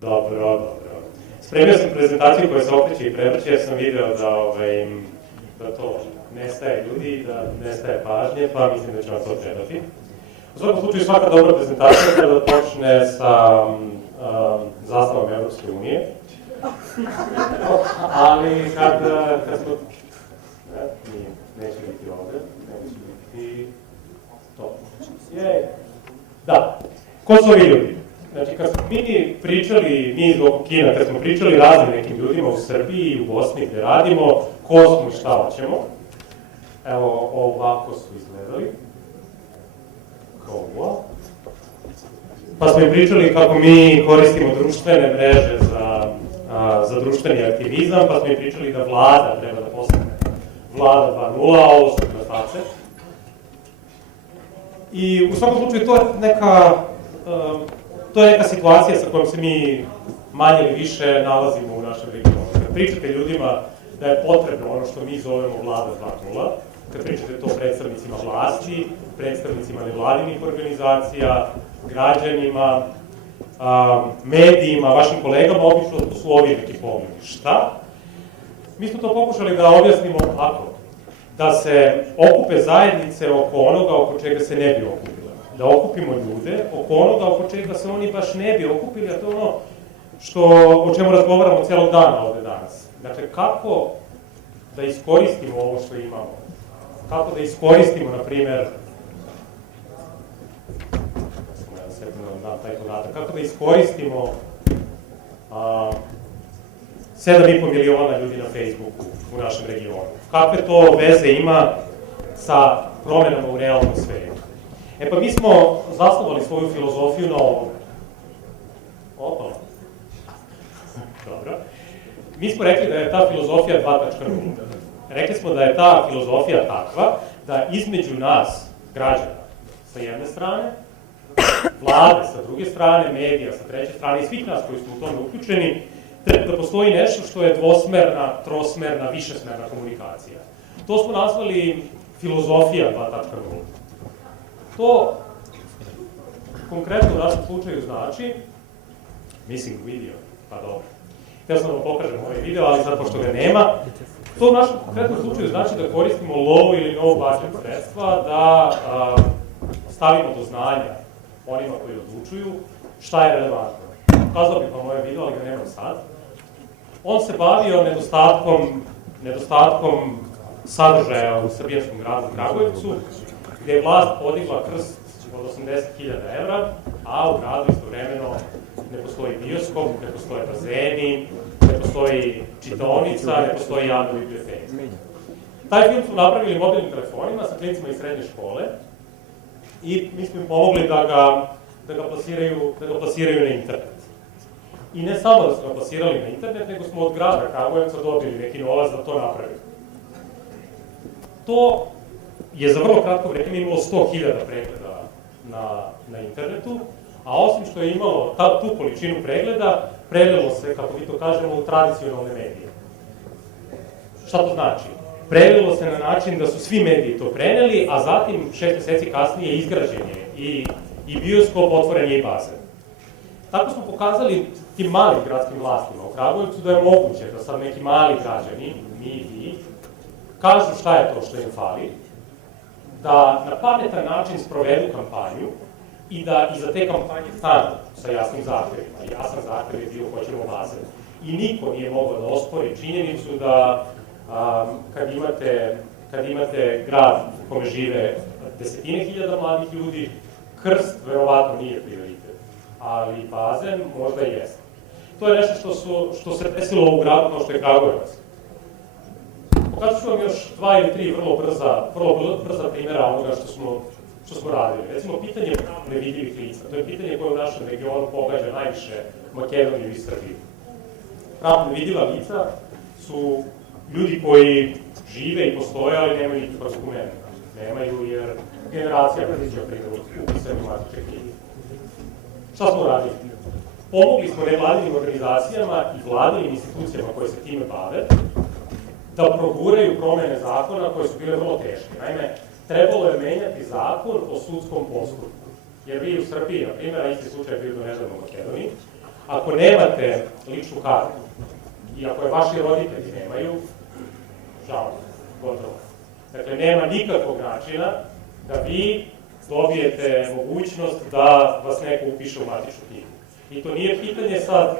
Dobro. Spremio sam prezentaciju koja se okreće i prevrće, jer sam video da to nestaje ljudi, da nestaje pažnje, pa mislim da će vam to trebati. U svakom slučaju, svaka dobra prezentacija treba da počne sa zastavom Evropske unije. Ali kad smo... Neće biti ovde, neće biti to. Da, ko su ovi ljudi? Znači, kad smo mi pričali, mi iz Okokina, kad smo pričali raznim nekim ljudima u Srbiji i u Bosni gde radimo, ko smo i šta hoćemo, evo, ovako su izgledali. Kao ovo. Pa smo im pričali kako mi koristimo društvene mreže za društveni aktivizam, pa smo im pričali da vlada treba da postane vlada 2.0, a ovo su krasace. I u svakom slučaju to je neka situacija sa kojom se mi manje ili više nalazimo u našem regionu. Kad pričate ljudima da je potrebno ono što mi zovemo vlada 2.0, kad pričate to predstavnicima vlasti, predstavnicima nevladinih organizacija, građanima, medijima, vašim kolegama, obično su ovi neki pogledi. Šta? Mi smo to pokušali da objasnimo ovako, da se okupe zajednice oko onoga oko čega se ne bi okupila. Da okupimo ljude oko onoga oko čega se oni baš ne bi okupili, a to je ono o čemu razgovaramo celog dana ovde danas. Dakle, kako da iskoristimo ovo što imamo? Kako da iskoristimo, na primer, kako da iskoristimo 7,5 miliona ljudi na Facebooku u našem regionu. Kakve to veze ima sa promenama u realnom svetu? Pa mi smo zasnovali svoju filozofiju na ovome. Opa. Dobro. Mi smo rekli da je ta filozofija 2.0. Rekli smo da je ta filozofija takva da između nas, građana, sa jedne strane, vlade sa druge strane, medija sa treće strane i svih nas koji smo u tome uključeni, treba da postoji nešto što je dvosmerna, trosmerna, višesmerna komunikacija. To smo nazvali filozofija 2.0. To konkretno u našem slučaju znači, missing video, pa dobro, htio sam da vam pokažem ovaj video, ali sad pošto ga nema, to u našem konkretnom slučaju znači da koristimo low ili no budget sredstva, da stavimo do znanja onima koji odlučuju šta je relevantno. Pokazao bih vam ovaj video, ali ga nemam sad. On se bavio nedostatkom sadržaja u srbijanskom gradu Kragujevcu, gde je vlast podigla krst od 80.000 evra, a u gradu istovremeno ne postoji bioskop, ne postoje bazeni, ne postoji čitaonica, ne postoji javna biblioteka. Taj film su napravili mobilnim telefonima sa klincima iz srednje škole i mi smo im pomogli da ga plasiraju na internet. I ne samo da su ga plasirali na internet, nego smo od grada Kragujevca dobili neki novac da to napravimo. To je za vrlo kratko vreme imalo 100.000 pregleda na internetu, a osim što je imalo tu količinu pregleda, prelilo se, kako mi to kažemo, u tradicionalne medije. Šta to znači? Prelilo se na način da su svi mediji to preneli, a zatim 6 meseci kasnije izgrađen je i bioskop, otvoren je i bazen. Tako smo pokazali tim malim gradskim vlastima u Kragujevcu da je moguće da sad neki mali građani, mi i vi, kažu šta je to što im fali, da na pametan način sprovedu kampanju i da iza te kampanje stanu sa jasnim zahtevima. Jasan zahtev je bio hoćemo bazen. I niko nije mogao da ospori činjenicu da kad imate grad u kome žive desetine hiljada mladih ljudi, krst verovatno nije prioritet, ali bazen možda i jeste. To je nešto što se desilo u gradu kao što je Kragujevac. Pokazat ću vam još 2 ili 3 vrlo brza primjera onoga što smo radili. Recimo, pitanje pravno nevidljivih lica. To je pitanje koje u našem regionu pogađa najviše Makedoniju i Srbiju. Pravno nevidljiva lica su ljudi koji žive i postoje, ali nemaju nikakva dokumenta. Nemaju jer generacija predviđa upisani u matične knjige. Šta smo radili? Pomogli smo nevladinim organizacijama i vladinim institucijama koje se time bave da proguraju promene zakona koje su bile vrlo teške. Naime, trebalo je menjati zakon o sudskom postupku. Jer vi u Srbiji, na primjer, a isti slučaj je bio do nedavno u Makedoniji, Ako nemate ličnu kartu, i ako je vaši roditelji nemaju, žao, gotovo. Dakle, nema nikakvog načina da vi dobijete mogućnost da vas neko upiše u matičnu knjigu. I to nije pitanje sad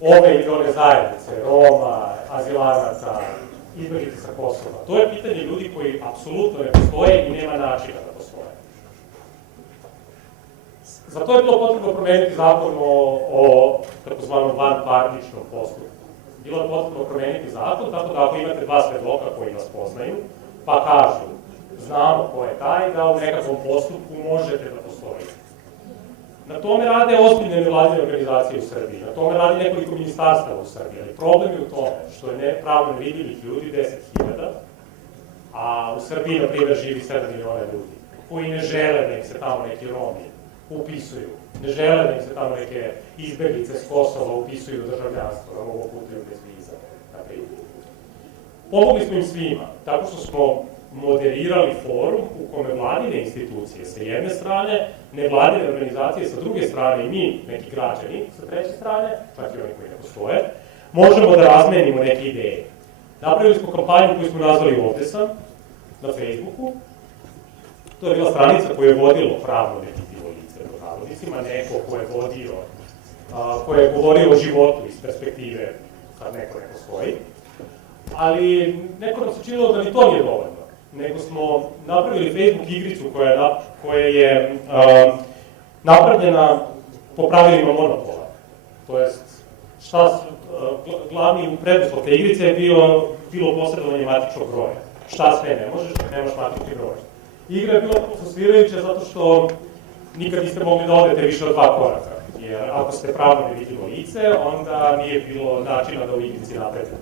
ove ili one zajednice, Roma, azilanata, izbeglica sa Kosova. To je pitanje ljudi koji apsolutno ne postoje i nema načina da postoje. Zato je bilo potrebno promeniti zakon o takozvanom vanparničnom postupku. Bilo je potrebno promeniti zakon, tako da ako imate dva svedoka koji vas poznaju, pa kažu, znamo ko je taj, da u nekakvom postupku možete da postojite. Na tome rade ozbiljne nevladine organizacije u Srbiji, na tome radi nekoliko ministarstava u Srbiji, ali problem je u tome što je pravno nevidljivih ljudi 10.000, a u Srbiji, na primjer, živi 7 miliona ljudi, koji ne žele da im se tamo neki Romi upisuju, ne žele da im se tamo neke izbeglice s Kosova upisuju u državljanstvo, da mogu putuju bez viza, na primjer. Pomogli smo im svima, tako što smo moderirali forum u kome vladine institucije sa jedne strane, nevladine organizacije sa druge strane i mi, neki građani, sa treće strane, čak i oni koji ne postoje, možemo da razmenimo neke ideje. Napravili smo kampanju koju smo nazvali Ovde sam, na Facebooku. To je bila stranica koju je vodilo pravno nevidljivo lice pod navodnicima, neko ko je govorio o životu iz perspektive kad neko ne postoji. Ali neko nam se činilo da ni to nije dovoljno, nego smo napravili Facebook igricu koja je napravljena po pravilima monopola. To jest, glavni preduslov te igrice je bilo posredovanje matičnog broja. Šta sve ne možeš, nemaš matični broj. Igra je bila frustrirajuća zato što nikad niste mogli da odete više od 2 koraka. Jer ako ste pravno nevidljivo lice, onda nije bilo načina da u igrici napredite.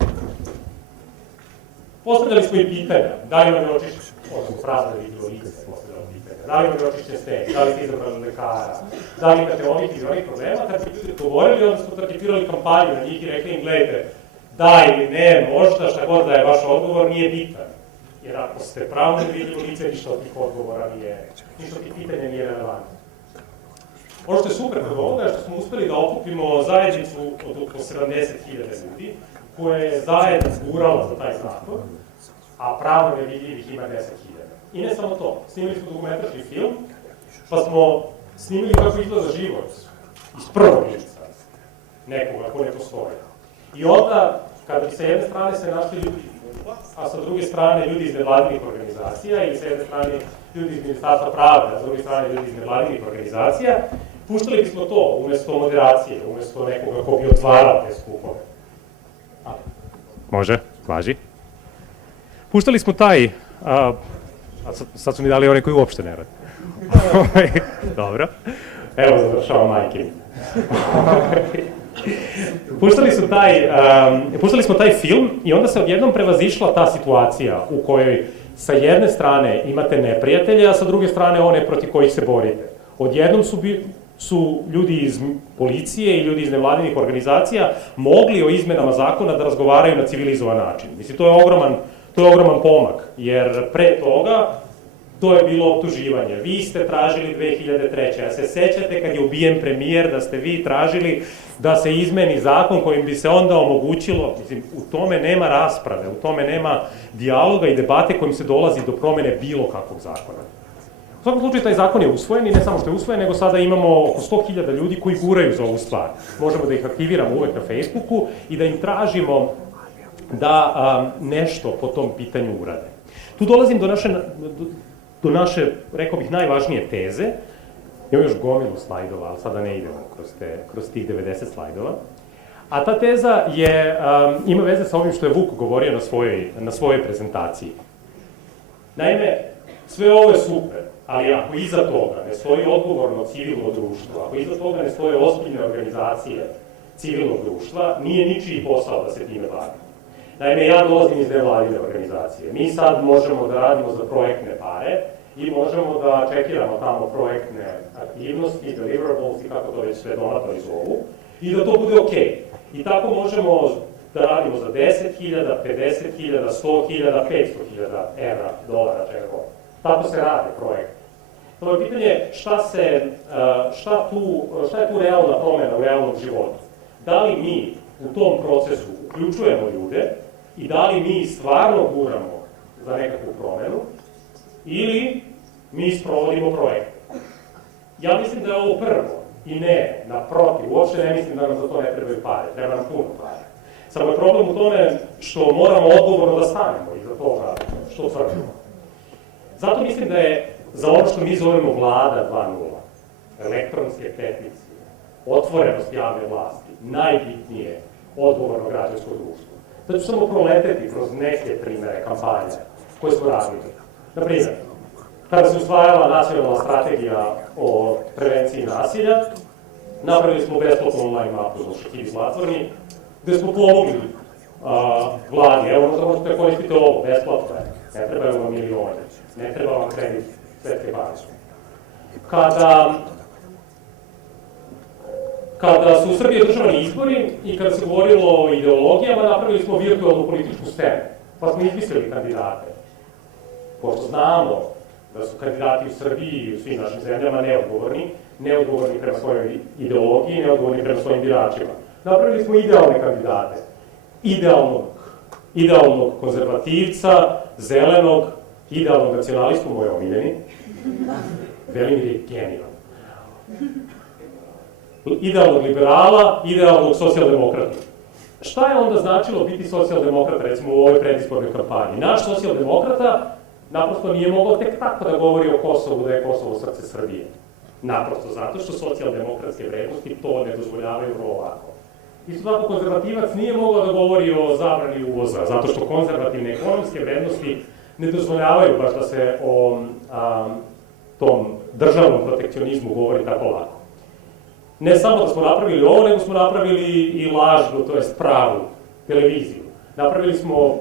Postavljali smo i pitanja, da li vam je očišćen, pravno nevidljivo lice, postavljali pitanja, da li vam je očišćen stek, da li ste izabrali lekara, da li imate ovih ili onih problema, kad bi ljudi govorili, onda smo targetirali kampanju na njih i rekli im, gledajte, da ili ne, možda, šta god da je vaš odgovor, nije bitan. Jer ako ste pravno nevidljivo lice, ništa od tih odgovora nije, ništa od tih pitanja nije relevantno. Ono što je super kod ovoga je što smo uspeli da okupimo zajednicu od oko 70.000 ljudi, koja je zajedno zgurala za taj zakon, a pravno nevidljivih ima 10.000. I ne samo to, snimili smo dokumentarni film, pa smo snimili kako izgleda život iz prvog lica nekoga ko ne postoji. I onda, kada bi sa jedne strane se našli ljudi, a sa druge strane ljudi iz nevladinih organizacija, ili sa jedne strane ljudi iz Ministarstva pravde, a sa druge strane ljudi iz nevladinih organizacija, puštali bismo to umesto moderacije, umesto nekoga ko bi otvarao te skupove. Može, važi. Puštali smo taj, a sad su mi dali one koji uopšte ne rade. Dobro. Evo, završavam majke. Puštali smo taj film i onda se odjednom prevazišla ta situacija u kojoj sa jedne strane imate neprijatelje, a sa druge strane one protiv kojih se borite. Odjednom su ljudi iz policije i ljudi iz nevladinih organizacija mogli o izmenama zakona da razgovaraju na civilizovan način. Mislim, to je ogroman pomak, jer pre toga to je bilo optuživanje. Vi ste tražili 2003. A se sećate kad je ubijen premijer da ste vi tražili da se izmeni zakon kojim bi se onda omogućilo, mislim, u tome nema rasprave, u tome nema dijaloga i debate kojim se dolazi do promene bilo kakvog zakona. U svakom slučaju, taj zakon je usvojen i ne samo što je usvojen, nego sada imamo oko 100.000 ljudi koji guraju za ovu stvar. Možemo da ih aktiviramo uvek na Facebooku i da im tražimo da nešto po tom pitanju urade. Tu dolazim do naše, rekao bih, najvažnije teze. Imamo još gomilu slajdova, ali sada ne idemo kroz tih 90 slajdova. A ta teza ima veze sa ovim što je Vuk govorio na svojoj prezentaciji. Naime, sve ovo je super, ali ako iza toga ne stoji odgovorno civilno društvo, ako iza toga ne stoje ozbiljne organizacije civilnog društva, nije ničiji posao da se time bavi. Naime, ja dolazim iz nevladine organizacije. Mi sad možemo da radimo za projektne pare i možemo da čekiramo tamo projektne aktivnosti, deliverables i kako to već sve donatori zovu, i da to bude okej. I tako možemo da radimo za 10.000, 50.000, 100.000, 500.000 evra, dolara, čega god. Tako se rade projekte. Samo je pitanje šta je tu realna promena u realnom životu. Da li mi u tom procesu uključujemo ljude i da li mi stvarno guramo za nekakvu promenu ili mi sprovodimo projekte. Ja mislim da je ovo prvo i ne, naprotiv, uopšte ne mislim da nam za to ne trebaju pare, treba nam puno pare. Samo je problem u tome što moramo odgovorno da stanemo iza toga što tvrdimo. Zato mislim da je za ono što mi zovemo Vlada 2.0, elektronske peticije, otvorenost javne vlasti, najbitnije odgovorno građansko društvo. Zato ću samo proleteti kroz neke primere kampanje koje smo radili. Naprimjer, kada se usvajala nacionalna strategija o prevenciji nasilja, napravili smo besplatnu online mapu za Šekivi Zlatvorni, gde smo pomogli vladi, evo možda možete koristiti ovo, besplatno je, ne trebaju vam milioni, ne treba vam kredit Svetske banke. Kada su u Srbiji državani izbori i kada se govorilo o ideologijama, napravili smo virtualnu političku scenu, pa smo izmislili kandidate. Pošto znamo da su kandidati u Srbiji i u svim našim zemljama neodgovorni prema svojoj ideologiji, neodgovorni prema svojim biračima. Napravili smo idealne kandidate, idealnog konzervativca, zelenog, idealnog nacionalistu, moj omiljeni, Velimir je genijalan. Idealnog liberala, idealnog socijaldemokrata. Šta je onda značilo biti socijaldemokrata, recimo u ovoj predizbornoj kampanji? Naš socijaldemokrata naprosto nije mogao tek tako da govori o Kosovu, da je Kosovo srce Srbije. Naprosto zato što socijaldemokratske vrednosti to ne dozvoljavaju vrlo lako. Isto tako konzervativac nije mogao da govori o zabrani uvoza, zato što konzervativne ekonomske vrednosti ne dozvoljavaju baš da se o tom državnom protekcionizmu govori tako lako. Ne samo da smo napravili ovo, nego smo napravili i lažnu, to jest pravu televiziju. Napravili smo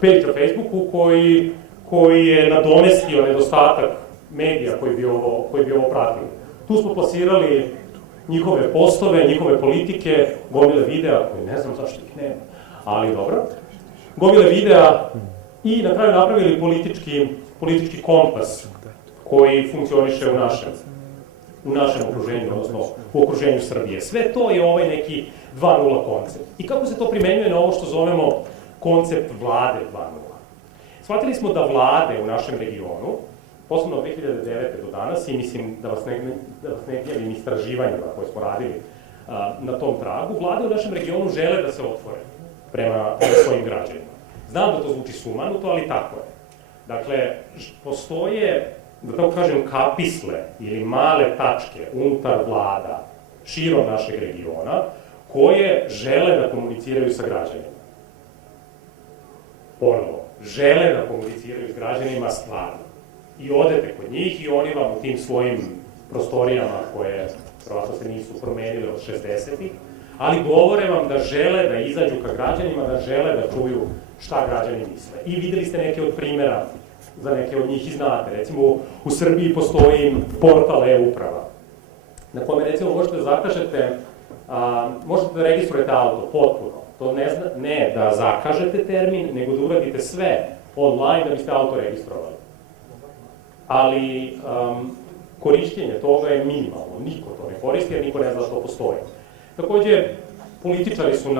page na Facebooku koji je nadomestio nedostatak medija koji bi ovo pratili. Tu smo plasirali njihove postove, njihove politike, gomile videa, koji ne znam zašto ih nema, ali dobro. Gomile videa i na kraju napravili politički kompas koji funkcioniše u našem okruženju, odnosno u okruženju Srbije. Sve to je ovaj neki 2.0 koncept. I kako se to primenjuje na ovo što zovemo koncept vlade 2.0? Shvatili smo da vlade u našem regionu, posebno od 2009. do danas, i mislim da vas ne gnjavim istraživanjima koje smo radili na tom tragu, vlade u našem regionu žele da se otvore prema svojim građanima. Znam da to zvuči sumanuto, ali tako je. Dakle, postoje, da tako kažem, kapisle ili male tačke unutar vlada širom našeg regiona koje žele da komuniciraju sa građanima. Ponovo, žele da komuniciraju s građanima stvarno. I odete kod njih i oni vam u tim svojim prostorijama koje prosto se nisu promenile od 60-ih, ali govore vam da žele da izađu ka građanima, da žele da čuju šta građani misle. I videli ste neke od primjera, za neke od njih i znate. Recimo, u Srbiji postoji portal e-uprava, na kome, recimo, možete da zakažete, možete da registrujete auto potpuno. To ne da zakažete termin, nego da uradite sve online da biste auto registrovali. Ali korišćenje toga je minimalno. Niko to ne koristi, jer niko ne zna što postoji. Takođe, političari su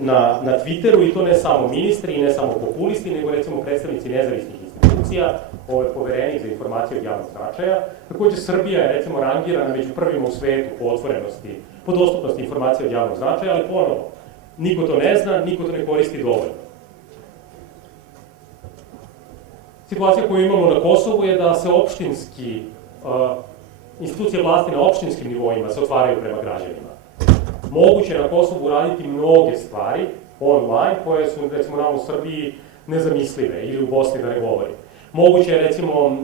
na Twitteru, i to ne samo ministri i ne samo populisti, nego recimo predstavnici nezavisnih institucija, ovo je Poverenik za informacije od javnog značaja. Takođe, Srbija je recimo rangirana među prvima u svetu po otvorenosti, po dostupnosti informacije od javnog značaja, ali ponovo, niko to ne zna, niko to ne koristi dovoljno. Situacija koju imamo na Kosovu je da se institucije vlasti na opštinskim nivoima se otvaraju prema građanima. Moguće je na Kosovu uraditi mnoge stvari online koje su, recimo, nam u Srbiji nezamislive, ili u Bosni da ne govorim. Moguće je, recimo,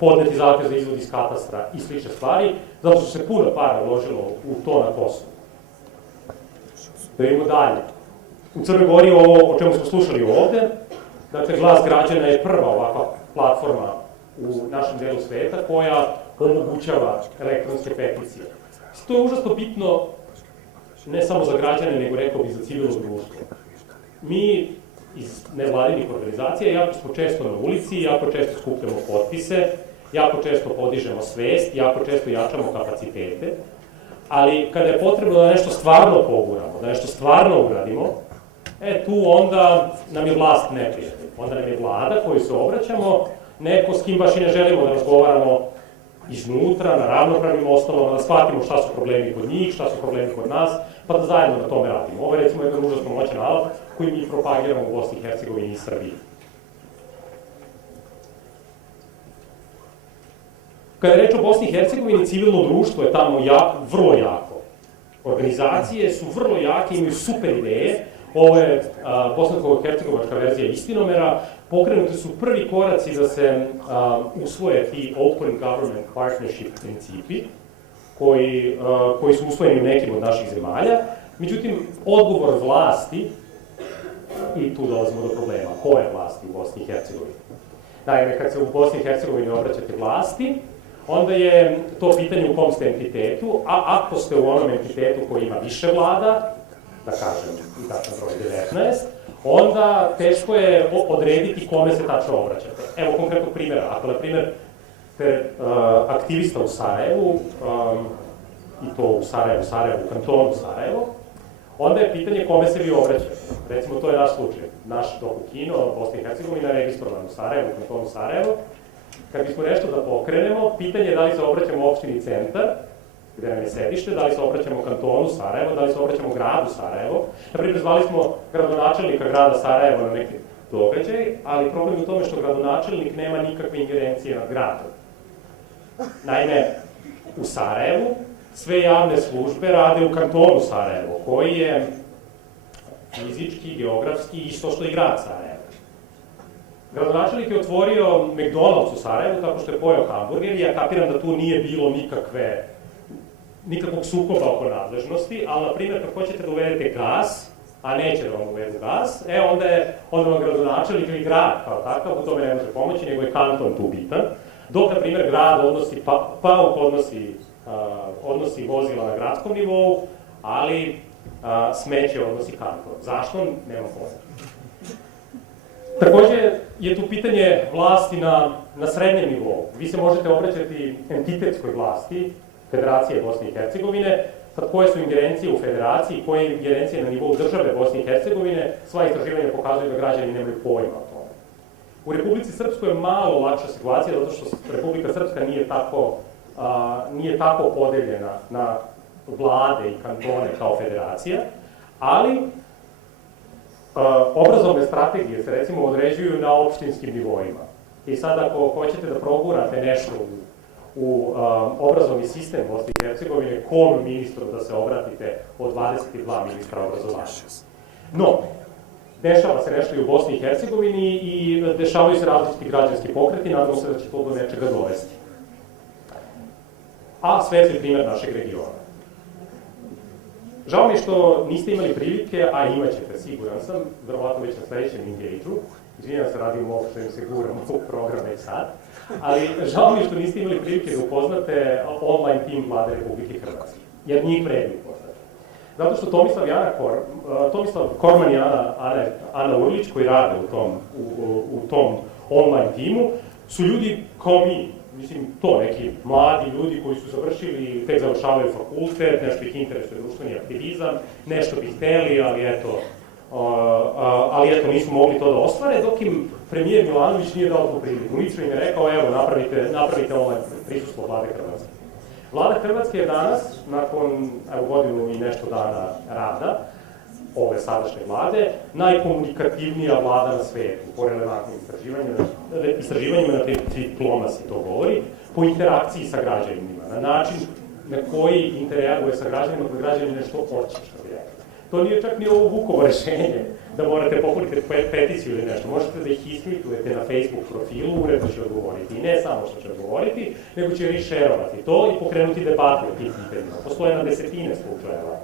podneti zahtev za izvod iz katastra i slične stvari, zato što se puno para uložilo u to na Kosovu. Da idemo dalje. U Crnoj Gori, ovo o čemu smo slušali ovde, dakle, Glas građana je prva ovakva platforma u našem delu sveta koja omogućava elektronske peticije. To je užasno bitno ne samo za građane, nego rekao bih za civilno društvo. Mi iz nevladinih organizacija jako smo često na ulici, jako često skupljamo potpise jako često podižemo svest, jako često jačamo kapacitete, ali kada je potrebno da nešto stvarno poguramo, da nešto stvarno uradimo, tu onda nam je vlast neprijatelj. Onda nam je vlada koju se obraćamo, neko s kim baš i ne želimo da razgovaramo iznutra, na ravnopravnim osnovama, da shvatimo šta su problemi kod njih, šta su problemi kod nas, pa da zajedno na tome radimo. Ovo je recimo jedan užasno moćan alat koji mi propagiramo u Bosni i Hercegovini i Srbiji. Kada je reč o Bosni i Hercegovini, civilno društvo je tamo vrlo jako. Organizacije su vrlo jake, imaju super ideje. Ovo je bosansko-hercegovačka verzija Istinomera. Pokrenuti su prvi koraci da se usvoje ti Open Government Partnership principi, koji su usvojeni u nekim od naših zemalja. Međutim, odgovor vlasti, i tu dolazimo do problema, koje vlasti u Bosni i Hercegovini? Naime, kad se u Bosni i Hercegovini obraćate vlasti, onda je to pitanje u kom ste entitetu, a ako ste u onom entitetu koji ima više vlada, da kažem i tačan broj 19, onda teško je odrediti kome se tačno obraćate. Evo konkretnog primjera, ako na primjer ste aktivista u Sarajevu, i to u Sarajevu, kantonu Sarajevo, onda je pitanje kome se vi obraćate. Recimo, to je naš slučaj. Naš Dokukino, Bosna i Hercegovina, registrovan u Sarajevu, kantonu Sarajevo. Kad bismo nešto da pokrenemo, pitanje je da li se obraćamo opštini Centar, gde nam je sedište, da li se obraćamo kantonu Sarajevo, da li se obraćamo gradu Sarajevo. Naprimjer, zvali smo gradonačelnika grada Sarajevo na neki događaj, ali problem je u tome što gradonačelnik nema nikakve ingerencije nad gradom. Naime, u Sarajevu sve javne službe rade u kantonu Sarajevo, koji je fizički, geografski isto što i grad Sarajevo. Gradonačelnik je otvorio McDonald's u Sarajevu tako što je pojeo hamburger i ja kapiram da tu nije bilo nikakvog sukoba oko nadležnosti, ali, na primjer, kad hoćete da uvedete gas, a neće da vam uvedu gas, onda vam gradonačelnik ili grad kao takav u tome ne može pomoći, nego je kanton tu bitan, dok, na primjer, grad odnosi PAUK odnosi vozila na gradskom nivou, ali smeće odnosi kanton. Zašto? Nema pojma. Takođe je tu pitanje vlasti na srednjem nivou. Vi se možete obraćati entitetskoj vlasti, Federacije Bosne i Hercegovine, sad koje su ingerencije u federaciji, koje ingerencije na nivou države Bosne i Hercegovine, sva istraživanja pokazuju da građani nemaju pojma o tome. U Republici Srpskoj je malo lakša situacija, zato što Republika Srpska nije tako podeljena na vlade i kantone kao federacija, ali obrazovne strategije se recimo određuju na opštinskim nivoima. I sad ako hoćete da progurate nešto u obrazovni sistem Bosne i Hercegovine, kom ministru da se obratite od 22 ministra obrazovanja. No, dešava se nešto i u Bosni i Hercegovini i dešavaju se različiti građanski pokreti, nadamo se da će to do nečega dovesti. A svetli primjer našeg regiona. Žao mi je što niste imali prilike, a imat ćete, siguran sam, verovatno već na sledećem engage-u, izvinjam se, radim ovo što im se guram u program već sad, ali žao mi je što niste imali prilike da upoznate online tim Vlade Republike Hrvatske, jer njih vredi upoznate. Zato što Tomislav Korman i Ana Urlić, koji rade u tom online timu, su ljudi kao mi, mislim, to neki mladi ljudi koji su završili, tek završavaju fakultet, nešto ih interesuje društveni aktivizam, nešto bi hteli, ali eto, nismo mogli to da ostvare, dok im premijer Milanović nije dao tu priliku. Lično im je rekao, evo, napravite online prisustvo Vlade Hrvatske. Vlada Hrvatske je danas, nakon godinu i nešto dana rada, ove sadašnje vlade, najkomunikativnija vlada na svetu, po relevantnim istraživanjima na Diplomacy to govori, po interakciji sa građanima, na način na koji interaguje sa građanima, kada građani nešto hoće, što bi rekli. To nije čak ni ovo Vukovo rešenje, da morate popuniti peticiju ili nešto. Možete da ih ismitujete na Facebook profilu, uredno će odgovoriti. I ne samo što će odgovoriti, nego će rešerovati to i pokrenuti debate o tim pitanjima. Postoje na desetine slučajeva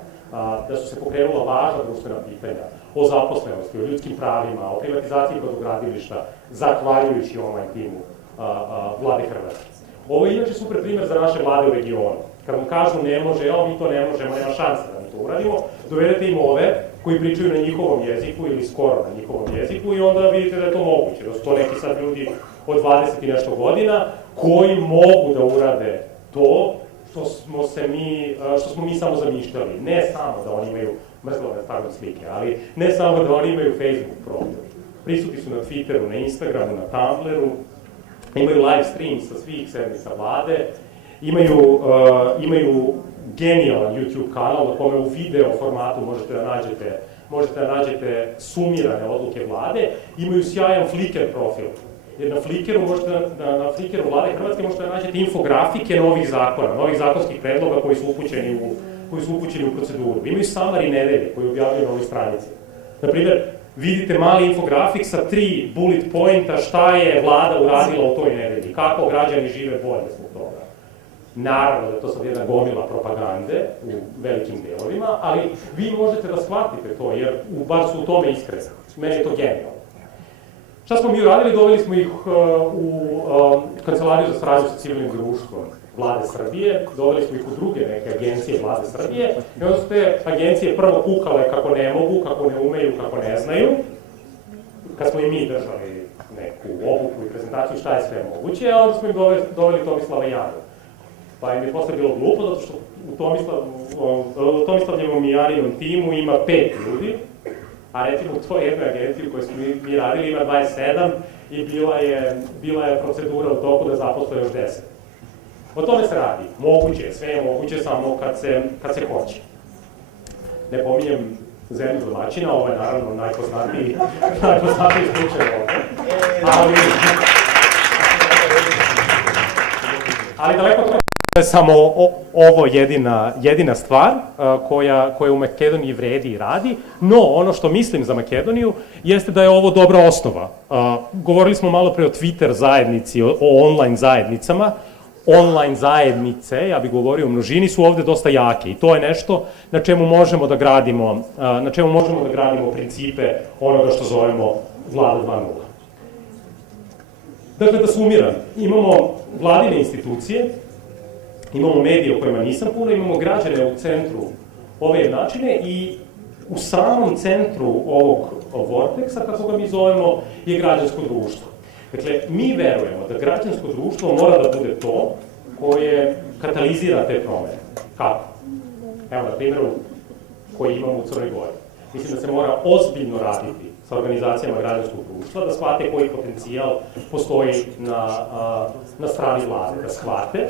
da su se pokrenula važna društvena pitanja o zaposlenosti, o ljudskim pravima, o privatizaciji brodogradilišta, zahvaljujući online timu Vlade Hrvatske. Ovo je inače super primer za naše vlade u regionu. Kad vam kažu ne može, evo mi to ne možemo, nema šanse da mi to uradimo, dovedete im ove koji pričaju na njihovom jeziku ili skoro na njihovom jeziku i onda vidite da je to moguće, da su to neki sad ljudi od 20 i nešto godina, koji mogu da urade to što smo mi samo zamišljali. Ne samo da oni imaju, mrzlo da stavim slike, ali ne samo da oni imaju Facebook profil. Prisutni su na Twitteru, na Instagramu, na Tumblru, imaju live stream sa svih sednica vlade, imaju genijalan YouTube kanal na kome u video formatu možete da nađete sumirane odluke vlade, imaju sjajan Flickr profil. Jer na Flickeru vlade Hrvatske možete da nađete infografike novih zakona, novih zakonskih predloga koji su upućeni u proceduru. Imaju summary nedelje koji objavljaju na ovoj stranici. Naprimjer, vidite mali infografik sa 3 bullet pointa šta je vlada uradila u toj nedelji, kako građani žive bolje zbog toga. Naravno da to sad jedna gomila propagande u velikim delovima, ali vi možete da shvatite to, jer bar su u tome iskreni. Meni je to genijalno. Šta smo mi uradili? Doveli smo ih u Kancelariju za saradnju sa civilnim društvom vlade Srbije, doveli smo ih u druge neke agencije vlade Srbije i onda su te agencije prvo kukale kako ne mogu, kako ne umeju, kako ne znaju. Kad smo i mi držali neku obuku i prezentaciju šta je sve moguće, a onda smo im doveli Tomislava Janu. Pa im je posle bilo glupo, zato što u Tomislavljevom i Janinom timu ima 5 ljudi, a recimo u toj jednoj agenciji u kojoj smo mi radili ima 27 i bila je procedura u toku da zaposle još 10. O tome se radi. Moguće, sve je moguće samo kad se hoće. Ne pominjem zemlju domaćina, ovo je naravno najpoznatiji slučaj ovdje. Ali daleko to je samo ovo jedina stvar koja u Makedoniji vredi i radi, no ono što mislim za Makedoniju jeste da je ovo dobra osnova. Govorili smo malo pre o Twitter zajednici, o online zajednicama. Online zajednice, ja bih govorio u množini, su ovde dosta jake i to je nešto na čemu možemo da gradimo principe onoga što zovemo Vlada 2.0. Dakle, da sumiram, imamo vladine institucije, imamo medije o kojima nisam puno, imamo građane u centru ove jednačine i u samom centru ovog vorteksa, kako ga mi zovemo, je građansko društvo. Dakle, mi verujemo da građansko društvo mora da bude to koje katalizira te promene. Kako? Evo, na primjeru koji imamo u Crnoj Gori. Mislim da se mora ozbiljno raditi sa organizacijama građanskog društva, da shvate koji potencijal postoji na strani vlade, da shvate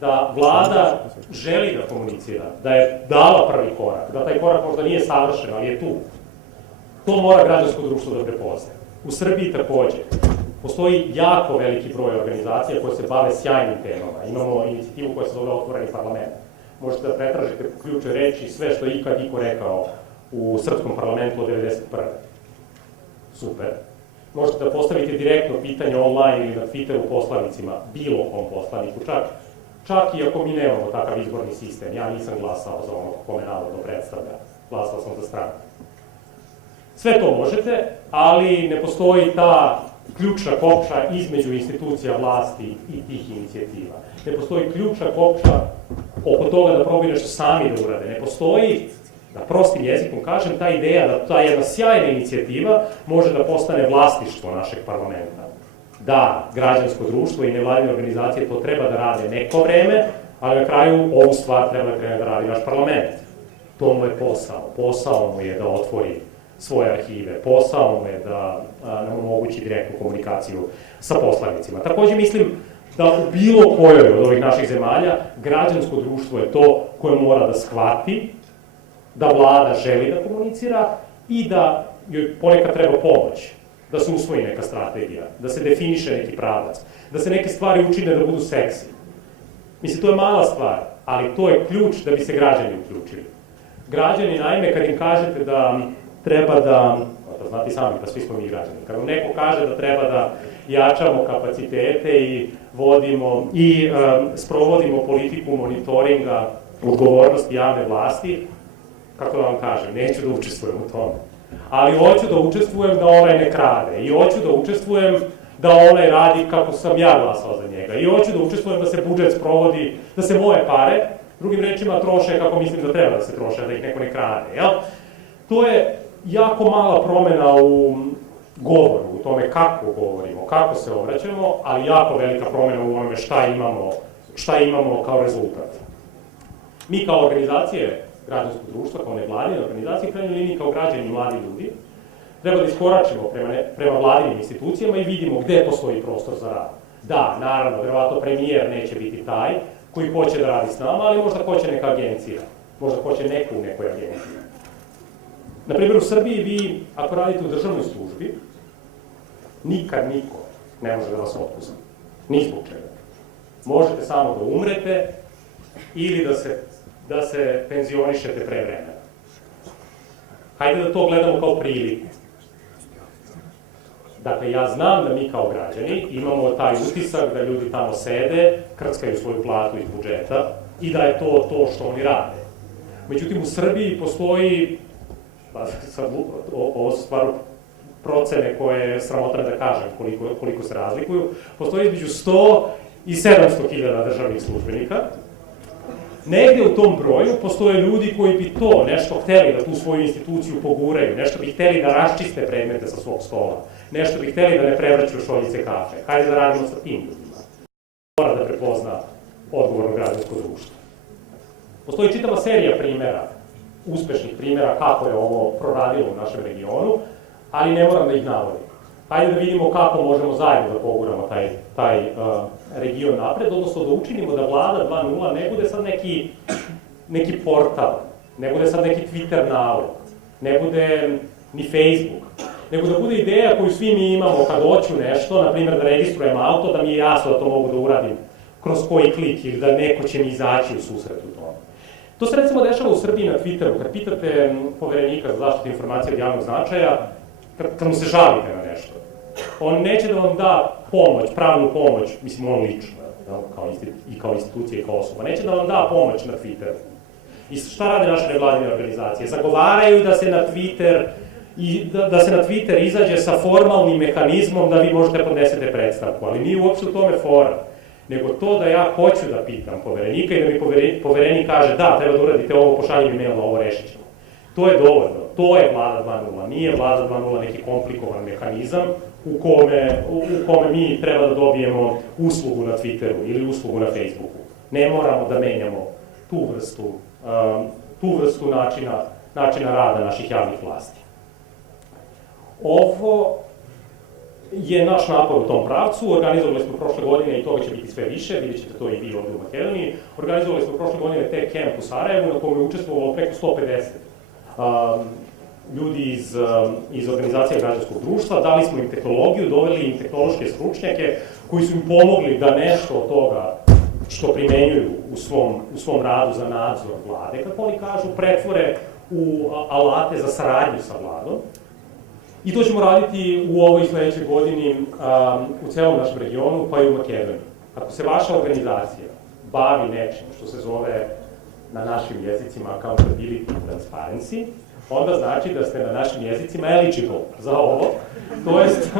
da vlada želi da komunicira, da je dala prvi korak, da taj korak možda nije savršen, ali je tu. To mora građansko društvo da prepozna. U Srbiji takođe. Postoji jako veliki broj organizacija koje se bave sjajnim temama. Imamo inicijativu koja se zove Otvoreni parlament. Možete da pretražite ključe reči sve što je ikad iko rekao u srpskom parlamentu od 1991. Super. Možete da postavite direktno pitanje online ili na Twitteru poslanicima, bilo kom poslaniku, čak i ako mi nemamo takav izborni sistem. Ja nisam glasao za ono kome navodno predstavlja. Glasao sam za stranu. Sve to možete, ali ne postoji ta ključna kopča između institucija vlasti i tih inicijativa. Ne postoji ključna kopča oko toga da probaju nešto sami da urade. Ne postoji, da prostim jezikom kažem, ta ideja da ta jedna sjajna inicijativa može da postane vlastištvo našeg parlamenta. Da, građansko društvo i nevladine organizacije to treba da rade neko vreme, ali na kraju ovu stvar treba da radi naš parlament. To mu je posao. Posao mu je da otvori svoje arhive. Posao mu je da nam omogući direktnu komunikaciju sa poslanicima. Takođe mislim da u bilo kojoj od ovih naših zemalja građansko društvo je to koje mora da shvati da vlada želi da komunicira i da joj ponekad treba pomoć, da se usvoji neka strategija, da se definiše neki pravac, da se neke stvari učine da budu seksi. Mislim, to je mala stvar, ali to je ključ da bi se građani uključili. Građani, naime, kad im kažete da treba da znate sami, pa svi smo mi građani, kad vam neko kaže da treba da jačamo kapacitete i sprovodimo politiku monitoringa odgovornosti javne vlasti, kako da vam kažem, neću da učestvujem u tome. Ali hoću da učestvujem da onaj ne krade i hoću da učestvujem da onaj radi kako sam ja glasao za njega i hoću da učestvujem da se budžet sprovodi, da se moje pare, drugim rečima, troše kako mislim da treba da se troše, da ih neko ne krade, jel? To je jako mala promena u govoru, u tome kako govorimo, kako se obraćamo, ali jako velika promena u onome šta imamo kao rezultat. Mi kao organizacije građanskog društva, kao nevladine organizacije, krajnjoj liniji kao građani i mladi ljudi, treba da iskoračimo prema vladinim institucijama i vidimo gde postoji prostor za rad. Da, naravno, verovatno premijer neće biti taj koji hoće da radi s nama, ali možda hoće neka agencija, možda hoće neko u nekoj agenciji. Naprimjer, u Srbiji vi, ako radite u državnoj službi, nikad niko ne može da vas otpusti. Ni zbog čega. Možete samo da umrete ili da se penzionišete pre vremena. Hajde da to gledamo kao priliku. Dakle, ja znam da mi kao građani imamo taj utisak da ljudi tamo sede, krckaju svoju platu iz budžeta i da je to što oni rade. Međutim, u Srbiji postoji, ovo su stvar procene koje je sramotno da kažem koliko se razlikuju, postoji između 100 i 700 hiljada državnih službenika. Negde u tom broju postoje ljudi koji bi to nešto hteli da tu svoju instituciju poguraju, nešto bi hteli da raščiste predmete sa svog stola, nešto bi hteli da ne prevrću šoljice kafe. Hajde da radimo sa tim ljudima. Mora da prepozna odgovorno građansko društvo. Postoji čitava serija primera, uspešnih primera kako je ovo proradilo u našem regionu, ali ne moram da ih navodim. Hajde da vidimo kako možemo zajedno da poguramo taj region napred, odnosno da učinimo da Vlada 2.0 ne bude sad neki portal, ne bude sad neki Twitter nalog, ne bude ni Facebook, nego da bude ideja koju svi mi imamo kad hoću nešto, na primjer da registrujem auto, da mi je jasno da to mogu da uradim kroz koji klik ili da neko će mi izaći u susret u tome. To se recimo dešava u Srbiji na Twitteru, kad pitate Poverenika za zaštitu informacija od javnog značaja, kad mu se žalite na nešto. On neće da vam da pomoć, pravnu pomoć, mislim on lično, kao institucija i kao osoba, neće da vam da pomoć na Twitteru. I šta rade naše nevladine organizacije? Zagovaraju da se na Twitter izađe sa formalnim mehanizmom da vi možete podnesete predstavku, ali nije uopšte u tome fora, nego to da ja hoću da pitam Poverenika i da mi Poverenik kaže da, treba da uradite ovo, pošaljem email na ovo, rešit ćemo. To je dovoljno, to je Vlada 2.0, nije Vlada 2.0 neki komplikovan mehanizam u kome mi treba da dobijemo uslugu na Twitteru ili uslugu na Facebooku. Ne moramo da menjamo tu vrstu načina rada naših javnih vlasti. Ovo je naš napor u tom pravcu. Organizovali smo prošle godine, i toga će biti sve više, vidjet ćete to i vi ovde u Makedoniji, organizovali smo prošle godine Tech Camp u Sarajevu na kome je učestvovalo preko 150 ljudi iz organizacije građanskog društva, dali smo im tehnologiju, doveli im tehnološke stručnjake koji su im pomogli da nešto od toga što primenjuju u svom radu za nadzor vlade, kako oni kažu, pretvore u alate za saradnju sa vladom. I to ćemo raditi u ovoj sledećoj godini u celom našem regionu, pa i u Makedoniji. Ako se vaša organizacija bavi nečim što se zove na našim jezicima accountability and transparency, onda znači da ste na našim jezicima eligible za ovo. To jest,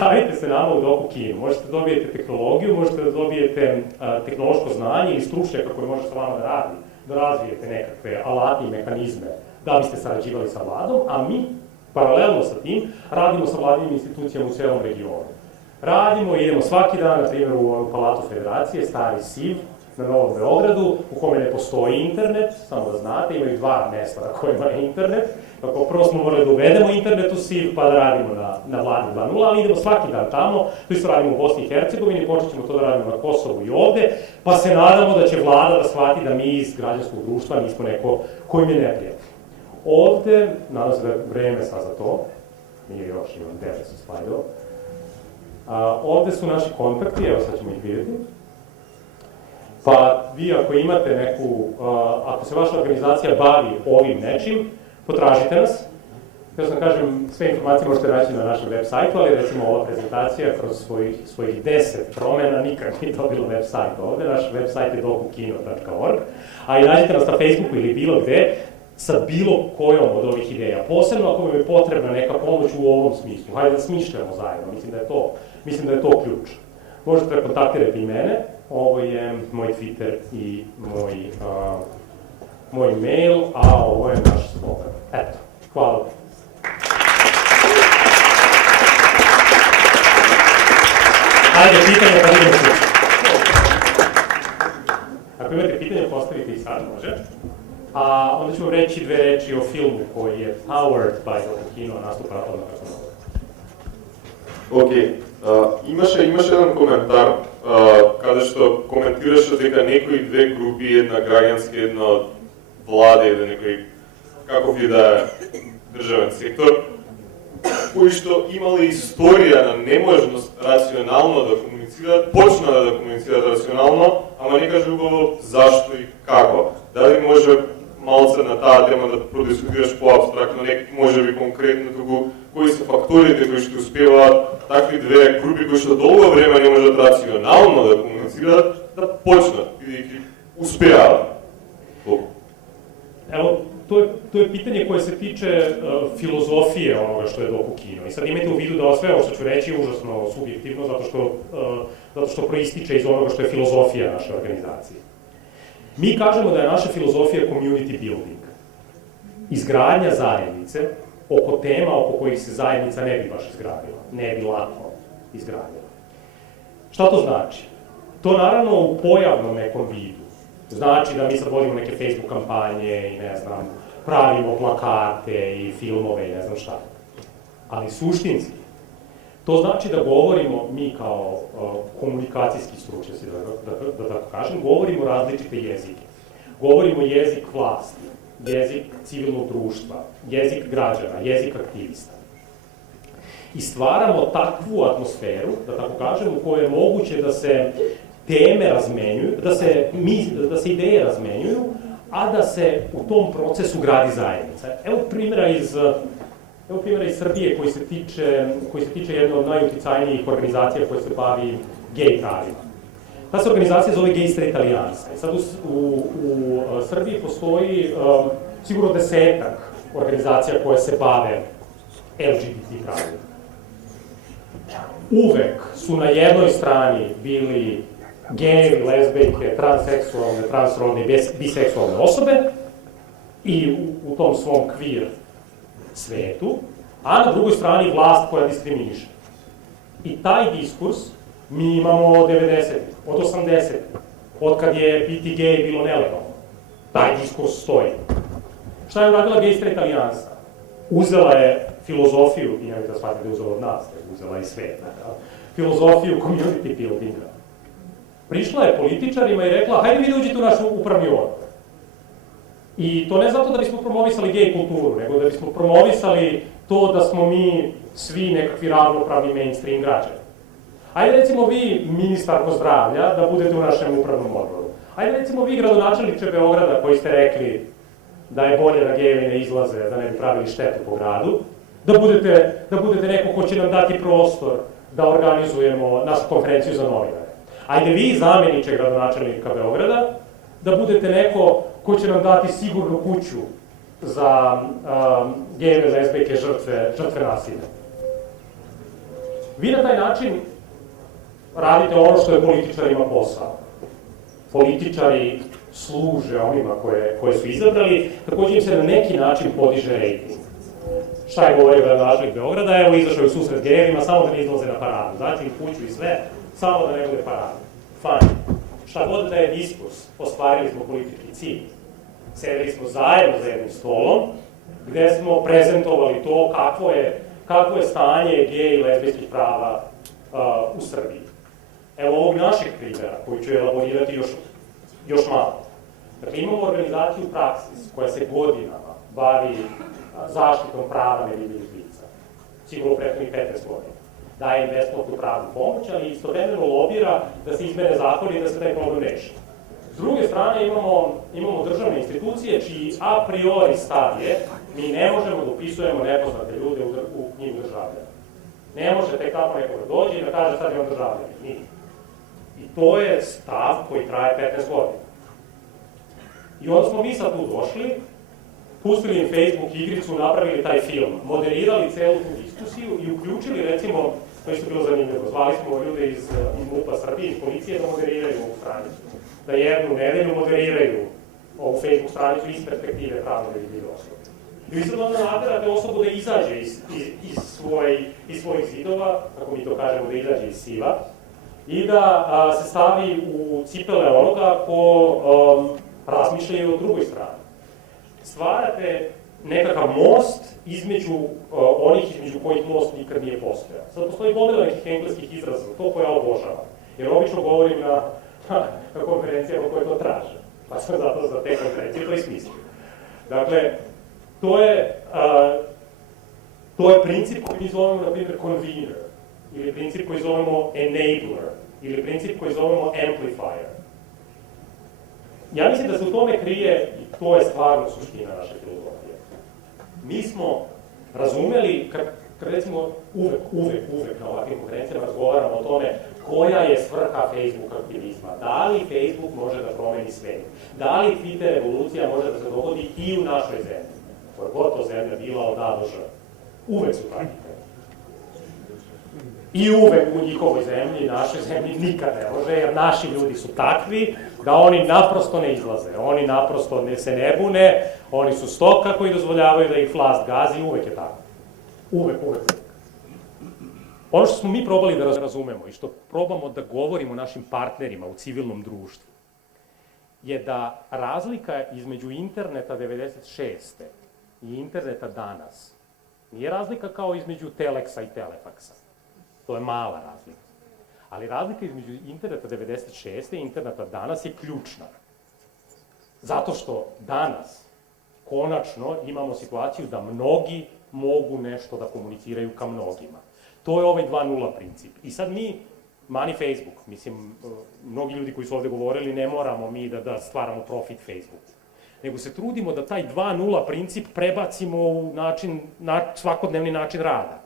javite se nama u Doku Kinu. Možete da dobijete tehnologiju, možete da dobijete tehnološko znanje ili stručnjaka koji može sa vama da radi, da razvijete nekakve alate i mehanizme da biste sarađivali sa vladom, a mi, paralelno sa tim, radimo sa vladinim institucijama u celom regionu. Radimo i idemo svaki dan, na primjer, u Palatu Federacije, stari SIV, na Novom Beogradu, u kome ne postoji internet, samo da znate, imaju 2 mesta na kojima je internet. Tako, prvo smo morali da uvedemo internet u SIV, pa da radimo na Vladi 2.0, ali idemo svaki dan tamo, to isto radimo u Bosni i Hercegovini, počet ćemo to da radimo na Kosovu i ovde, pa se nadamo da će vlada da shvati da mi iz građanskog društva nismo neko kojim je neprijatelj. Ovde, nadam se da je vreme sad za to, nije još, imam 9 slajdova, ovde su naši kontakti, evo sad ćemo ih vidjeti. Pa vi ako imate ako se vaša organizacija bavi ovim nečim, potražite nas. Kao sam kažem, sve informacije možete naći na našem web sajtu, ali recimo ova prezentacija kroz svojih 10 promena nikad nije dobila web sajt ovde. Naš web sajt je dokukino.org, a i nađite nas na Facebooku ili bilo gde sa bilo kojom od ovih ideja. Posebno ako vam je potrebna neka pomoć u ovom smislu. Hajde da smišljamo zajedno, mislim da je to ključ. Možete da kontaktirate i mene, ovo je moj Twitter i moj mail, a ovo je naš slogan. Eto, hvala. Ajde, pitanje pa idemo slušati. Ako imate pitanje, postavite i sad, može. A onda ću vam reći dve reči o filmu koji je powered by the kino nastupa odmah kako nam. Ok, imaš jedan komentar, kada što komentiraš дека некои две групи, една граѓанска, една од владе, еден некој, каков и да е државен сектор, кои што имале историја на неможност рационално да комуницираат, почнаа да комуницираат рационално, ама не кажа убаво зашто и како. Дали може малце на таа тема да продискутираш по-абстрактно, не може би конкретно туку, кои се факторите кои што успеваат такви две групи кои што долго време не можат рационално да комуницираат, да почнат и да успеат. Evo, to je pitanje koje se tiče filozofije onoga što je doku kino. I sad imajte u vidu da sve ovo što ću reći je užasno subjektivno, zato što proističe iz onoga što je filozofija naše organizacije. Mi kažemo da je naša filozofija community building. Izgradnja zajednice oko tema oko kojih se zajednica ne bi baš izgradila, ne bi lako izgradila. Šta to znači? To naravno u pojavnom nekom vidu. Znači da mi sad vodimo neke Facebook kampanje i ne znam, pravimo plakate i filmove i ne znam šta. Ali suštinski, to znači da govorimo mi kao komunikacijski stručnjaci, da tako kažem, govorimo različite jezike. Govorimo jezik vlasti, jezik civilnog društva, jezik građana, jezik aktivista. I stvaramo takvu atmosferu, da tako kažem, u kojoj je moguće da se teme razmenjuju, da se ideje razmenjuju, a da se u tom procesu gradi zajednica. Evo primjera iz Srbije koji se tiče jedne od najuticajnijih organizacija koja se bavi gej pravima. Ta se organizacija zove Gay Straight Alliance. Sad u Srbiji postoji sigurno 10-ak organizacija koje se bave LGBT pravima. Uvek su na jednoj strani bili gejevi, lezbejke, transseksualne, transrodne i biseksualne osobe i u tom svom queer svetu, a na drugoj strani vlast koja diskriminiše. I taj diskurs mi imamo od 90, od 80, od kad je biti gej bilo nelegalno. Taj diskurs stoji. Šta je uradila Gay Straight Alliance? Uzela je filozofiju, i nemojte da shvatite da je uzela od nas, uzela je sveta, filozofiju community buildinga. Prišla je političarima i rekla, hajde vi da uđete u naš upravni odbor. I to ne zato da bismo promovisali gej kulturu, nego da bismo promovisali to da smo mi svi nekakvi ravnopravni mainstream građani. Ajde recimo vi, ministarko zdravlja, da budete u našem upravnom odboru. Ajde recimo vi, gradonačelniče Beograda, koji ste rekli da je bolje da gejevi ne izlaze, da ne bi pravili štetu po gradu, da budete neko ko će nam dati prostor da organizujemo našu konferenciju za novinare. Ajde vi, zameniče gradonačelnika Beograda, da budete neko ko će nam dati sigurnu kuću za gejeve, lezbejke, žrtve nasilja. Vi na taj način radite ono što je političarima posao. Političari služe onima koje su izabrali, takođe im se na neki način podiže rejting. Šta je govorio gradonačelnik Beograda? Evo, izašao je u susret gejevima, samo da ne izlaze na paradu. Znači im kuću i sve, samo da ne bude paradu. Fajn. Šta god da je diskurs, ostvarili smo politički cilj. Sedeli smo zajedno za jednim stolom, gde smo prezentovali to kakvo je stanje geje i lezbijskih prava u Srbiji. Evo ovog našeg primjera, koji ću elaborirati još malo. Dakle, imamo organizaciju Praksis, koja se godinama bavi zaštitom prava nevidljivih lica. Sigurno prethodnih 15 godina. Daje im besplatnu pravnu pomoć, ali istovremeno lobira da se izmene zakoni i da se taj problem reši. S druge strane imamo državne institucije čiji a priori stav je mi ne možemo da upisujemo nepoznate ljude u knjigu državljana. Ne može tek tako neko da dođe i da kaže sad imam državljana. Nije. I to je stav koji traje 15 godina. I onda smo mi sad tu došli, pustili im Facebook igricu, napravili taj film, moderirali celu tu diskusiju i uključili, recimo, to je što bilo zanimljivo, zvali smo ljude iz MUP-a Srbije, iz policije da moderiraju ovu stranicu. Da jednu nedelju moderiraju ovu Facebook stranicu iz perspektive pravno nevidljive osobe. I vi sad onda naterate osobu da izađe iz svojih zidova, kako mi to kažemo, da izađe iz siva, i da se stavi u cipele onoga ko razmišlja o drugoj strani. Stvarate nekakav most između onih između kojih most nikad nije postojao. Sad postoji gomila nekih engleskih izraza, to koje ja obožavam, jer obično govorim na konferencijama koje to traže, pa sam zato za te konferencije to i smislio. Dakle, to je princip koji mi zovemo, na primjer, convener, ili princip koji zovemo enabler, ili princip koji zovemo amplifier. Ja mislim da se u tome krije, i to je stvarno suština naše filozofije. Mi smo razumeli, kad recimo uvek na ovakvim konferencijama razgovaramo o tome koja je svrha Facebook aktivizma, da li Facebook može da promeni svet, da li Twitter revolucija može da se dogodi i u našoj zemlji, koja god to zemlja bila od A do Ž. Uvek su takvi. I uvek u njihovoj zemlji, našoj zemlji, nikad ne može, jer naši ljudi su takvi da oni naprosto ne izlaze, oni naprosto se ne bune, oni su stoka koji dozvoljavaju da ih vlast gazi, uvek je tako. Uvek. Ono što smo mi probali da razumemo i što probamo da govorimo našim partnerima u civilnom društvu je da razlika između interneta 96. i interneta danas nije razlika kao između Teleksa i Telefaksa. To je mala razlika. Ali razlika između interneta 96. i interneta danas je ključna. Zato što danas, konačno, imamo situaciju da mnogi mogu nešto da komuniciraju ka mnogima. To je ovaj 2.0 princip. I sad mi, mani Facebook, mislim, mnogi ljudi koji su ovde govorili, ne moramo mi da stvaramo profit Facebooku. Nego se trudimo da taj 2.0 princip prebacimo u svakodnevni način rada.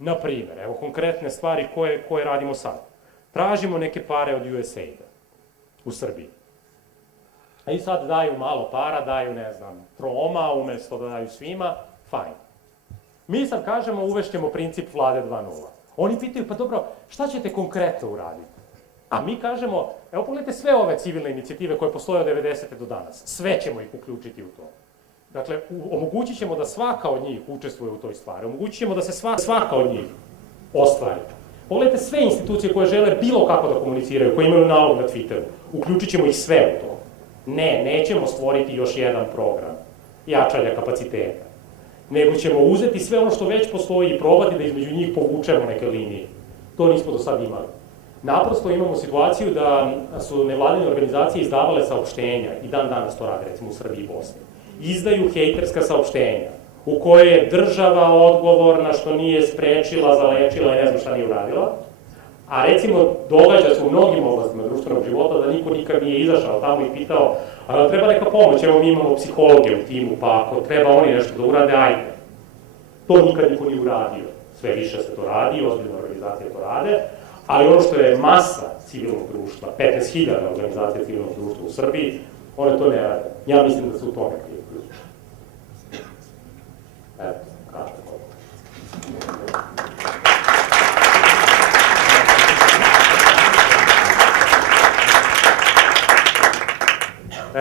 Naprimjer, evo konkretne stvari koje radimo sad. Tražimo neke pare od USAID-a u Srbiji. I sad daju malo para, daju, ne znam, troma, umesto da daju svima, fajn. Mi sad kažemo uvešćemo princip vlade 2.0. Oni pitaju, pa dobro, šta ćete konkretno uraditi? A mi kažemo, evo pogledajte sve ove civilne inicijative koje postoje od 90. do danas. Sve ćemo ih uključiti u to. Dakle, omogućit ćemo da svaka od njih učestvuje u toj stvari. Omogućit ćemo da se svaka od njih ostvari. Pogledajte sve institucije koje žele bilo kako da komuniciraju, koje imaju nalog na Twitteru. Uključit ćemo ih sve u to. Ne, nećemo stvoriti još jedan program jačanja kapaciteta. Nego ćemo uzeti sve ono što već postoji i probati da između njih povučemo neke linije. To nismo do sad imali. Naprosto imamo situaciju da su nevladine organizacije izdavale saopštenja, i dan danas to rade, recimo u Srbiji i Bosni. Izdaju hejterska saopštenja, u koje je država odgovorna što nije sprečila, zalečila i ne znam šta nije uradila, a recimo događa se u mnogim oblastima društvenog života da niko nikad nije izašao tamo i pitao treba neka pomoć, evo mi imamo psihologe u timu, pa ako treba oni nešto da urade, ajde. To nikad niko nije uradio. Sve više se to radi, ozbiljne organizacije to rade, ali ono što je masa civilnog društva, 15.000 organizacija civilnog društva u Srbiji, one to ne rade. Ja mislim da se u tome krije ključ. Eto, kratko.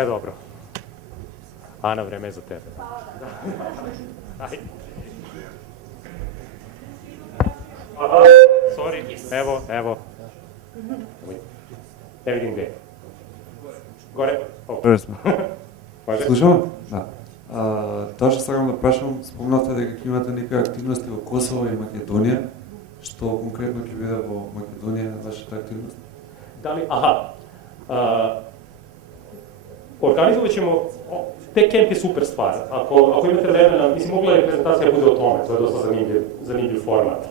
Dobro. Ana, vreme je za tebe. Ajde. Aha, sorry. Evo. Ne vidim gde. Gore? Слушам? Да. Тоа што сакам да прашам, спомнавте дека имате некои активности во Косово и Македонија. Што конкретно ќе биде во Македонија вашата активност? Дали, organizovat ćemo, te kemp je super stvar. Ako imate vremena, mislim, mogla je prezentacija bude o tome, to je dosta zanimljiv format.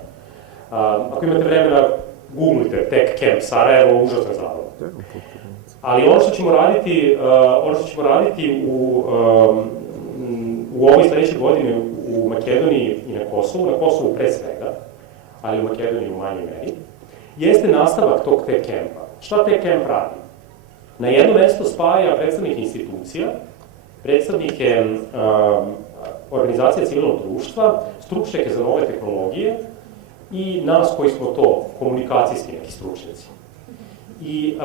Ako imate vremena, googlite Tech Camp Sarajevo, užasno je zabavno. Ali ono što ćemo raditi u ovoj sledećoj godini u Makedoniji i na Kosovu pre svega, ali u Makedoniji u manjoj meri, jeste nastavak tog Tech Campa. Šta Tech Camp radi? Na jedno mesto spaja predstavnike institucija, predstavnike organizacije civilnog društva, stručnjake za nove tehnologije i nas koji smo to, komunikacijski neki stručnjaci. I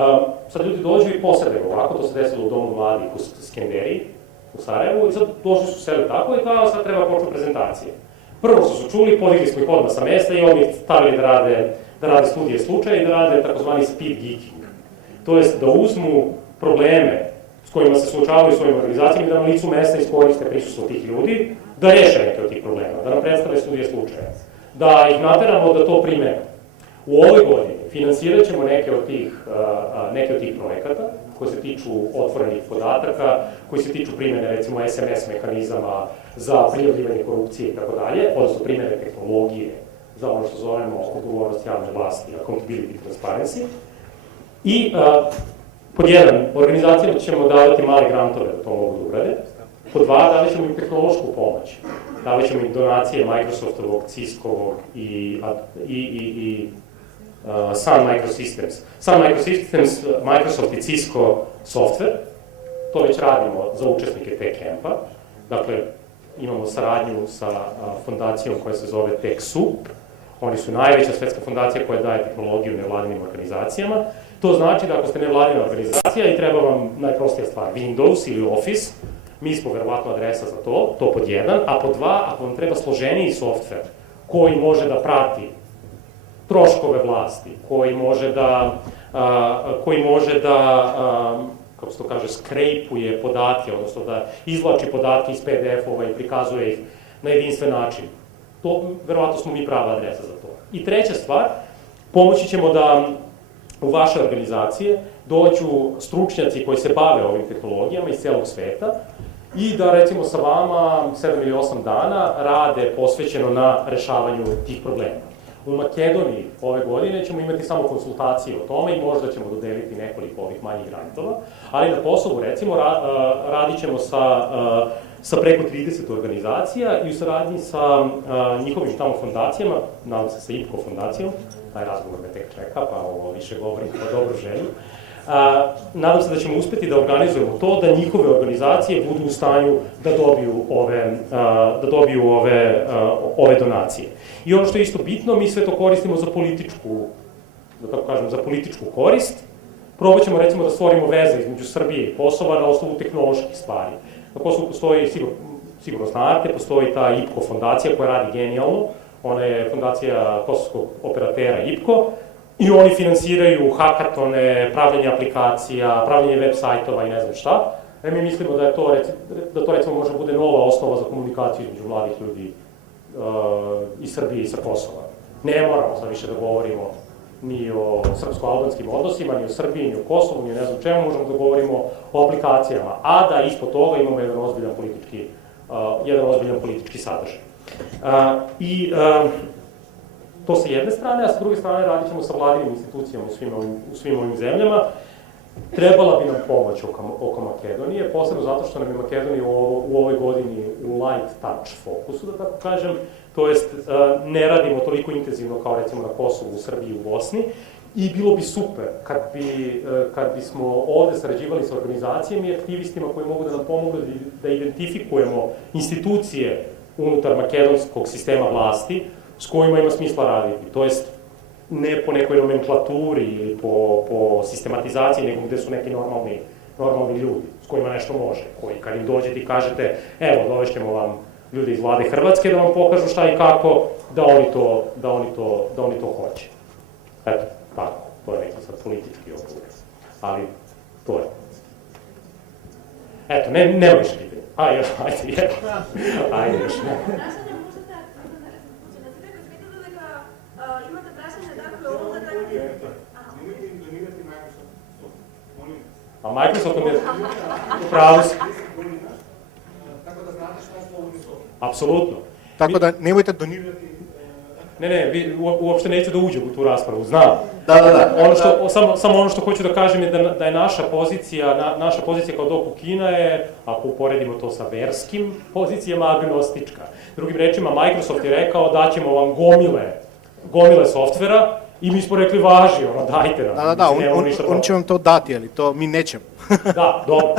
sad ljudi dođu i posredaju, ovako to se desilo u Domu mladih u Skenderiji, u Sarajevu, i sad došli su seli tako i kao sad treba počnu prezentacije. Prvo što su čuli, podigli smo ih odmah sa mesta i oni stavili da rade da rade studije slučaja i da rade takozvani speed geeking. To jest da uzmu probleme s kojima se suočavaju svojim organizacijama i da na licu mesta iskoriste prisustvo tih ljudi, da reše neke od tih problema, da nam predstave studije slučaja, da ih nateramo da to primene. U ovoj godini finansirat ćemo neke od tih projekata koji se tiču otvorenih podataka, koji se tiču primene, recimo, SMS mehanizama za prijavljivanje korupcije i tako dalje, odnosno primene tehnologije za ono što zovemo odgovornost javne vlasti, accountability, transparency. I pod jedan, organizacijama ćemo davati male grantove da to mogu da urade. Pod dva, davat ćemo im tehnološku pomoć. Davat ćemo im donacije Microsoftovog, Ciscovog i Sun Microsystems. Sun Microsystems, Microsoft i Cisco software, to već radimo za učesnike TechCampa. Dakle, imamo saradnju sa fondacijom koja se zove TechSoup. Oni su najveća svetska fondacija koja daje tehnologiju nevladinim organizacijama. To znači da ako ste nevladina organizacija i treba vam najprostija stvar, Windows ili Office, mi smo verovatno adresa za to pod jedan, a pod dva, ako vam treba složeniji softver koji može da prati troškove vlasti, koji može da kako se to kaže, skrejpuje podatke, odnosno da izvlači podatke iz PDF-ova i prikazuje ih na jedinstven način. To, verovatno smo mi prava adresa za to. I treća stvar, pomoći ćemo da u vaše organizacije dođu stručnjaci koji se bave ovim tehnologijama iz celog sveta i da, recimo, sa vama 7 ili 8 dana rade posvećeno na rešavanju tih problema. U Makedoniji ove godine ćemo imati samo konsultacije o tome i možda ćemo dodeliti nekoliko ovih manjih grantova, ali na Kosovu, recimo, radit ćemo sa preko 30 organizacija i u saradnji sa njihovim tamo fondacijama, nadam se sa IPCO fondacijom, taj razgovor me tek čeka, pa ovo više govorim po dobru želju, nadam se da ćemo uspeti da organizujemo to, da njihove organizacije budu u stanju da dobiju ove donacije. I ono što je isto bitno, mi sve to koristimo za političku, da tako kažem, za političku korist. Probat ćemo, recimo, da stvorimo veze između Srbije i Kosova na osnovu tehnoloških stvari. Na Kosovu postoji, sigurno znate, postoji ta IPCO fondacija koja radi genijalno. Ona je fondacija kosovskog operatera IPCO i oni finansiraju hakatone, pravljenje aplikacija, pravljenje web sajtova i ne znam šta. Mi mislimo da to recimo može bude nova osnova za komunikaciju između mladih ljudi iz Srbije i sa Kosova. Ne moramo sad više da govorimo ni o srpsko-albanskim odnosima, ni o Srbiji, ni o Kosovu, ni o ne znam čemu, možemo da govorimo o aplikacijama, a da ispod toga imamo jedan ozbiljan politički sadržaj. To sa jedne strane, a sa druge strane radit ćemo sa vladinim institucijama u svim ovim zemljama. Trebala bi nam pomoć oko Makedonije, posebno zato što nam je Makedonija u ovoj godini u light touch fokusu, da tako kažem, to jest ne radimo toliko intenzivno kao recimo na Kosovu, u Srbiji i u Bosni, i bilo bi super kad bismo ovde sarađivali sa organizacijama i aktivistima koji mogu da nam pomogu da identifikujemo institucije unutar makedonskog sistema vlasti s kojima ima smisla raditi, to jest ne po nekoj nomenklaturi ili po sistematizaciji, nego gde su neki normalni ljudi s kojima nešto može, koji kad im dođete i kažete evo, dovešćemo vam ljude iz vlade Hrvatske da vam pokažu šta i kako, da oni to hoće. Eto, tako, to je neki sad politički okvir, ali to je. Eto, nema više pitanja. Ajde još. A Microsoftom je pravo si. Tako da znate šta je slobodni software. Apsolutno. Tako da nemojte donirati... Ne, uopšte neću da uđem u tu raspravu, znam. Da. Samo ono što hoću da kažem je da je naša pozicija kao Doku Kina je, ako uporedimo to sa verskim pozicijama, agnostička. Drugim rečima, Microsoft je rekao da ćemo vam gomile softvera i mi smo rekli važi, dajte nam. Da, on će vam to dati, ali to mi nećemo. Da, dobro.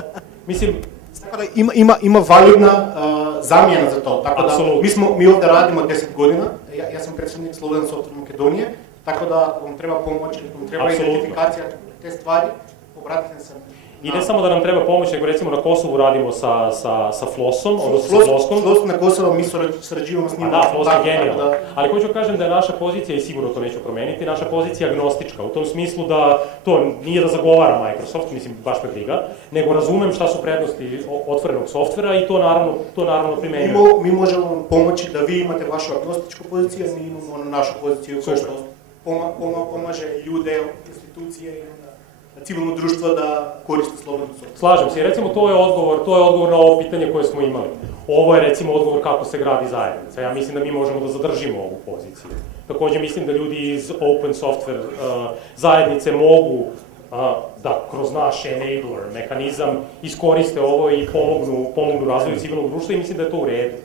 Mislim, tako da ima validna zamjena za to. Tako da mi ovde radimo 10 godina, ja sam predsednik Slobodan Software Makedonije, tako da vam treba pomoć, vam treba identifikacija te stvari, obratite se. I ne samo da nam treba pomoć, nego recimo na Kosovu radimo sa FLOS-om, odnosno sa Floskom. FLOS na Kosovo, mi sarađujemo s njima. Da, FLOS je genijalno. Ali hoću kažem da je naša pozicija, i sigurno to neću promeniti, naša pozicija agnostička, u tom smislu da to nije da zagovara Microsoft, mislim, baš me briga, nego razumem šta su prednosti otvorenog softvera i to naravno primenjujem. Mi možemo vam pomoći da vi imate vašu agnostičku poziciju, a mi imamo našu poziciju koja što pomaže ljude, institucije i civilno društvo da koriste slobodnu software. Slažem se, i recimo to je odgovor na ovo pitanje koje smo imali. Ovo je recimo odgovor kako se gradi zajednica. Ja mislim da mi možemo da zadržimo ovu poziciju. Takođe mislim da ljudi iz open software zajednice mogu da kroz naš enabler mehanizam iskoriste ovo i pomognu razvoju civilnog društva i mislim da je to u redu.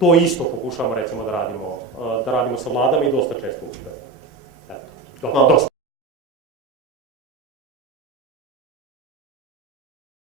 To isto pokušavamo recimo da radimo sa vladama i dosta često uspeva. Eto, dosta.